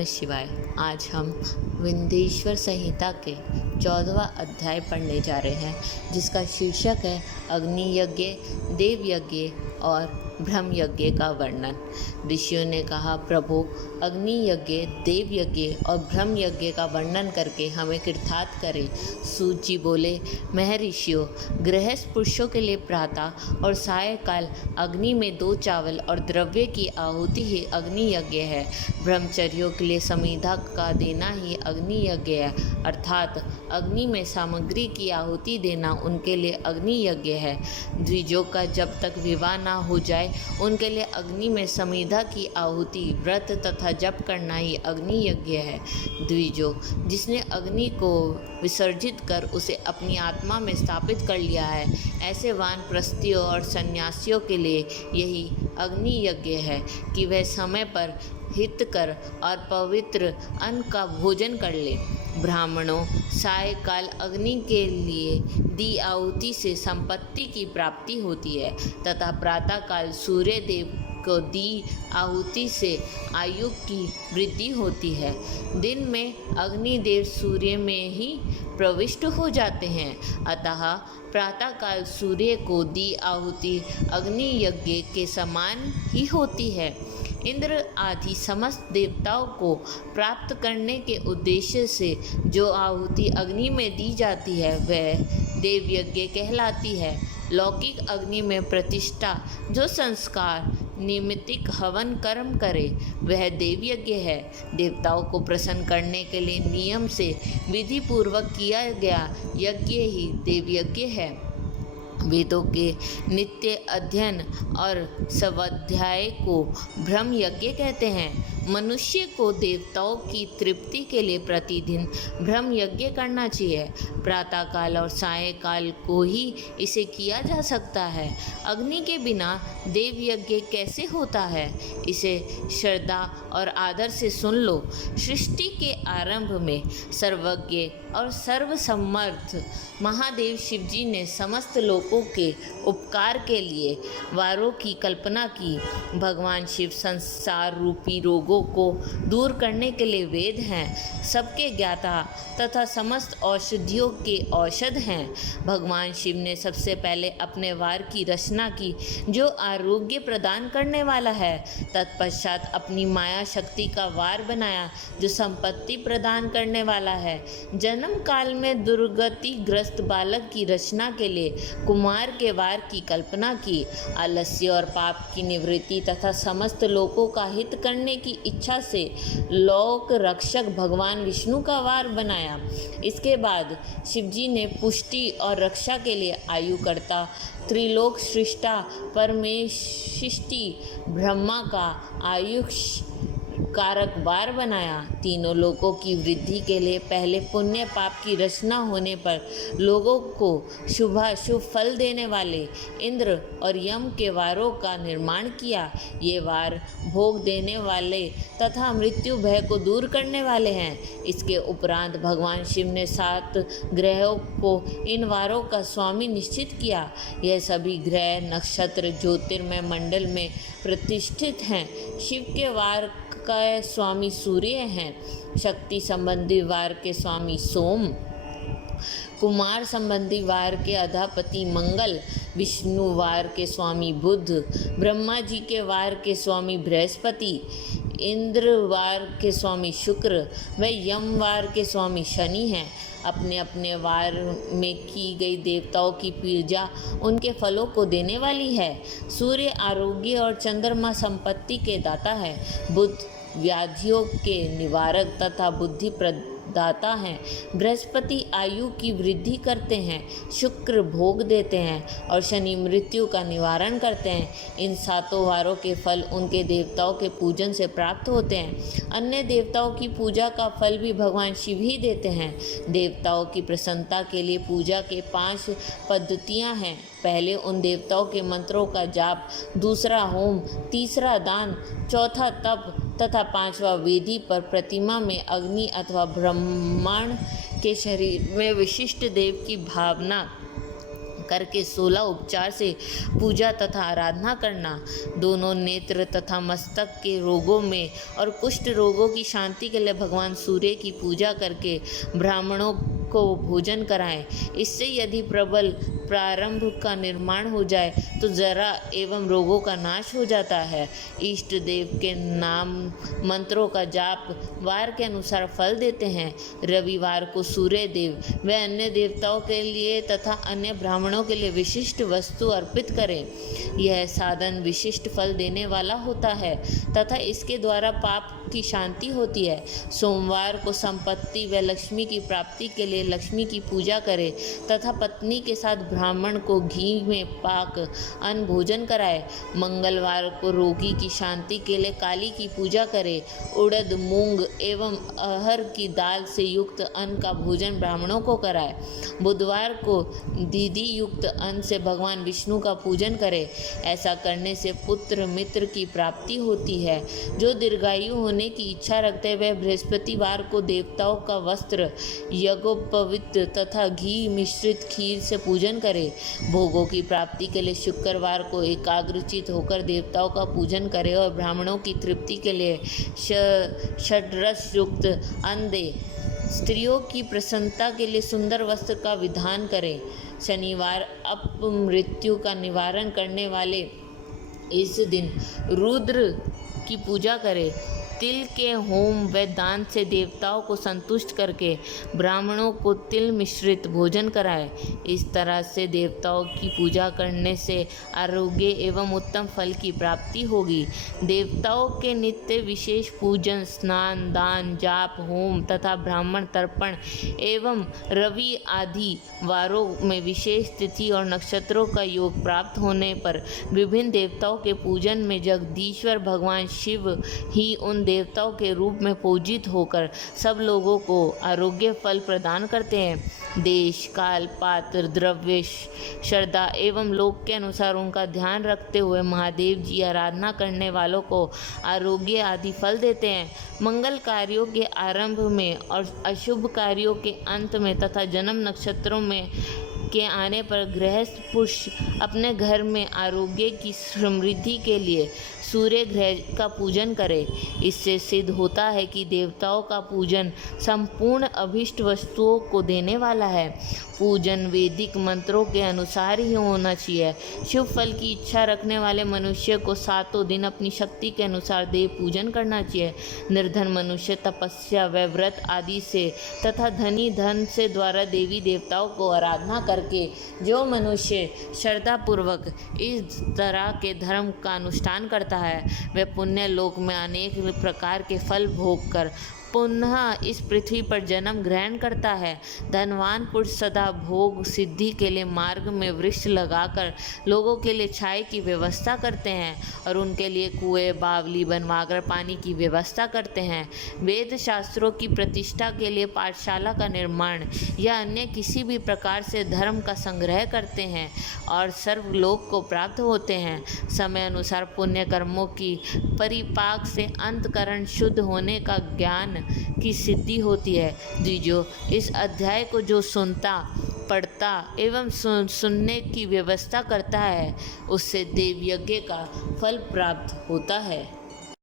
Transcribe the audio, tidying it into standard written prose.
नमः शिवाय। आज हम विंध्येश्वर संहिता के 14वां अध्याय पढ़ने जा रहे हैं, जिसका शीर्षक है अग्नि यज्ञ, देव यज्ञ और ब्रह्म यज्ञ का वर्णन। ऋषियों ने कहा, प्रभु, अग्नि यज्ञ, देव यज्ञ और ब्रह्म यज्ञ का वर्णन करके हमें कृतार्थ करें। सूत जी बोले, महर्षियों, गृहस्थ पुरुषों के लिए प्रातः और सायंकाल अग्नि में 2 चावल और द्रव्य की आहुति ही अग्नि यज्ञ है। ब्रह्मचर्यों के लिए समिधा का देना ही अग्नि यज्ञ है, अर्थात अग्नि में सामग्री की आहुति देना उनके लिए अग्नि यज्ञ है। द्विजों का जब तक विवाह ना हो जाए उनके लिए अग्नि में समिधा की आहुति, व्रत तथा जप करना ही अग्नि यज्ञ है। द्विजों, जिसने अग्नि को विसर्जित कर उसे अपनी आत्मा में स्थापित कर लिया है, ऐसे वानप्रस्थियों और सन्यासियों के लिए यही अग्नि यज्ञ है कि वह समय पर हितकर और पवित्र अन्न का भोजन कर ले। ब्राह्मणों, सायंकाल अग्नि के लिए दी आहुति से संपत्ति की प्राप्ति होती है तथा प्रातःकाल सूर्य देव को दी आहुति से आयु की वृद्धि होती है। दिन में अग्निदेव सूर्य में ही प्रविष्ट हो जाते हैं, अतः प्रातःकाल सूर्य को दी आहुति अग्नि यज्ञ के समान ही होती है। इंद्र आदि समस्त देवताओं को प्राप्त करने के उद्देश्य से जो आहुति अग्नि में दी जाती है वह देव यज्ञ कहलाती है। लौकिक अग्नि में प्रतिष्ठा, जो संस्कार निमित्तिक हवन कर्म करे, वह देव यज्ञ है। देवताओं को प्रसन्न करने के लिए नियम से विधि पूर्वक किया गया यज्ञ ही देव यज्ञ है। वेदों के नित्य अध्ययन और स्वाध्याय को ब्रह्म यज्ञ कहते हैं। मनुष्य को देवताओं की तृप्ति के लिए प्रतिदिन ब्रह्म यज्ञ करना चाहिए। प्रातःकाल और सायंकाल को ही इसे किया जा सकता है। अग्नि के बिना देव यज्ञ कैसे होता है, इसे श्रद्धा और आदर से सुन लो। सृष्टि के आरंभ में सर्वज्ञ और सर्वसमर्थ महादेव शिवजी ने समस्त लोगों के उपकार के लिए वारों की कल्पना की। भगवान शिव संसार रूपी रोगों को दूर करने के लिए वेद हैं, सबके ज्ञाता तथा समस्त औषधियों के औषध हैं। भगवान शिव ने सबसे पहले अपने वार की रचना की, जो आरोग्य प्रदान करने वाला है। तत्पश्चात अपनी माया शक्ति का वार बनाया, जो संपत्ति प्रदान करने वाला है। जन्म काल में दुर्गति ग्रस्त बालक की रचना के लिए कुमार के वार की कल्पना की। आलस्य और पाप की निवृत्ति तथा समस्त लोगों का हित करने की इच्छा से लोक रक्षक भगवान विष्णु का वार बनाया। इसके बाद शिवजी ने पुष्टि और रक्षा के लिए आयुकर्ता, त्रिलोक सृष्टा, परमेशिष्टि ब्रह्मा का आयुष कारक वार बनाया। तीनों लोगों की वृद्धि के लिए पहले पुण्य पाप की रचना होने पर लोगों को शुभाशुभ फल देने वाले इंद्र और यम के वारों का निर्माण किया। ये वार भोग देने वाले तथा मृत्यु भय को दूर करने वाले हैं। इसके उपरांत भगवान शिव ने 7 ग्रहों को इन वारों का स्वामी निश्चित किया। यह सभी ग्रह नक्षत्र ज्योतिर्मय मंडल में प्रतिष्ठित हैं। शिव के वार का स्वामी सूर्य हैं, शक्ति संबंधी वार के स्वामी सोम, कुमार संबंधी वार के अधिपति मंगल, विष्णु वार के स्वामी बुध, ब्रह्मा जी के वार के स्वामी बृहस्पति, इंद्र वार के स्वामी शुक्र व यम वार के स्वामी शनि हैं। अपने अपने वार में की गई देवताओं की पूजा उनके फलों को देने वाली है। सूर्य आरोग्य और चंद्रमा संपत्ति के दाता है। बुध व्याधियों के निवारक तथा बुद्धि प्रदाता हैं। बृहस्पति आयु की वृद्धि करते हैं। शुक्र भोग देते हैं और शनि मृत्यु का निवारण करते हैं। इन 7 वारों के फल उनके देवताओं के पूजन से प्राप्त होते हैं। अन्य देवताओं की पूजा का फल भी भगवान शिव ही देते हैं। देवताओं की प्रसन्नता के लिए पूजा के 5 पद्धतियां हैं। पहले उन देवताओं के मंत्रों का जाप, दूसरा होम, तीसरा दान, चौथा तप तथा 5वां वेदी पर प्रतिमा में अग्नि अथवा ब्रह्मांड के शरीर में विशिष्ट देव की भावना करके 16 उपचार से पूजा तथा आराधना करना। दोनों नेत्र तथा मस्तक के रोगों में और कुष्ठ रोगों की शांति के लिए भगवान सूर्य की पूजा करके ब्राह्मणों को भोजन कराएं। इससे यदि प्रबल प्रारंभ का निर्माण हो जाए तो जरा एवं रोगों का नाश हो जाता है। इष्ट देव के नाम मंत्रों का जाप वार के अनुसार फल देते हैं। रविवार को सूर्य देव व अन्य देवताओं के लिए तथा अन्य ब्राह्मणों के लिए विशिष्ट वस्तु अर्पित करें। यह साधन विशिष्ट फल देने वाला होता है तथा इसके द्वारा पाप की शांति होती है। सोमवार को संपत्ति व लक्ष्मी की प्राप्ति के लिए लक्ष्मी की पूजा करें तथा पत्नी के साथ ब्राह्मण को घी में पाक अन्न भोजन कराए। मंगलवार को रोगी की शांति के लिए काली की पूजा करें। उड़द, मूंग एवं अरहर की दाल से युक्त अन्न का भोजन ब्राह्मणों को कराए। बुधवार को दीदी युक्त अन्न से भगवान विष्णु का पूजन करें। ऐसा करने से पुत्र मित्र की प्राप्ति होती है। जो दीर्घायु होने की इच्छा रखते हुए बृहस्पतिवार को देवताओं का वस्त्र, यज्ञोपवीत तथा घी मिश्रित खीर से पूजन करें। भोगों की प्राप्ति के लिए शुक्रवार को एकाग्रचित होकर देवताओं का पूजन करें और ब्राह्मणों की तृप्ति के लिए षड्रस युक्त अन्न दे। स्त्रियों की प्रसन्नता के लिए सुंदर वस्त्र का विधान करें। शनिवार अपमृत्यु का निवारण करने वाले इस दिन रुद्र की पूजा करें। तिल के होम व दान से देवताओं को संतुष्ट करके ब्राह्मणों को तिल मिश्रित भोजन कराएं। इस तरह से देवताओं की पूजा करने से आरोग्य एवं उत्तम फल की प्राप्ति होगी। देवताओं के नित्य विशेष पूजन, स्नान, दान, जाप, होम तथा ब्राह्मण तर्पण एवं रवि आदि वारों में विशेष तिथि और नक्षत्रों का योग प्राप्त होने पर विभिन्न देवताओं के पूजन में जगदीश्वर भगवान शिव ही उन देवताओं के रूप में पूजित होकर सब लोगों को आरोग्य फल प्रदान करते हैं। देश, काल, पात्र, द्रव्य, श्रद्धा एवं लोक के अनुसार उनका ध्यान रखते हुए महादेव जी आराधना करने वालों को आरोग्य आदि फल देते हैं। मंगल कार्यों के आरंभ में और अशुभ कार्यों के अंत में तथा जन्म नक्षत्रों में के आने पर गृहस्थ पुरुष अपने घर में आरोग्य की समृद्धि के लिए सूर्य ग्रह का पूजन करे। इससे सिद्ध होता है कि देवताओं का पूजन संपूर्ण अभीष्ट वस्तुओं को देने वाला है। पूजन वैदिक मंत्रों के अनुसार ही होना चाहिए। शुभ फल की इच्छा रखने वाले मनुष्य को 7 दिन अपनी शक्ति के अनुसार देव पूजन करना चाहिए। निर्धन मनुष्य तपस्या व व्रत आदि से तथा धनी धन से द्वारा देवी देवताओं को आराधना करके जो मनुष्य श्रद्धापूर्वक इस तरह के धर्म का अनुष्ठान करता है वह पुण्य लोक में अनेक प्रकार के फल भोग कर पुनः इस पृथ्वी पर जन्म ग्रहण करता है। धनवान पुरुष सदा भोग सिद्धि के लिए मार्ग में वृक्ष लगाकर लोगों के लिए छाए की व्यवस्था करते हैं और उनके लिए कुएं, बावली बनवाकर पानी की व्यवस्था करते हैं। वेद शास्त्रों की प्रतिष्ठा के लिए पाठशाला का निर्माण या अन्य किसी भी प्रकार से धर्म का संग्रह करते हैं और सर्वलोक को प्राप्त होते हैं। समय अनुसार पुण्य कर्मों की परिपाक से अंतकरण शुद्ध होने का ज्ञान की सिद्धि होती है। द्विजो, इस अध्याय को जो सुनता, पढ़ता एवं सुनने की व्यवस्था करता है उससे देव यज्ञ का फल प्राप्त होता है।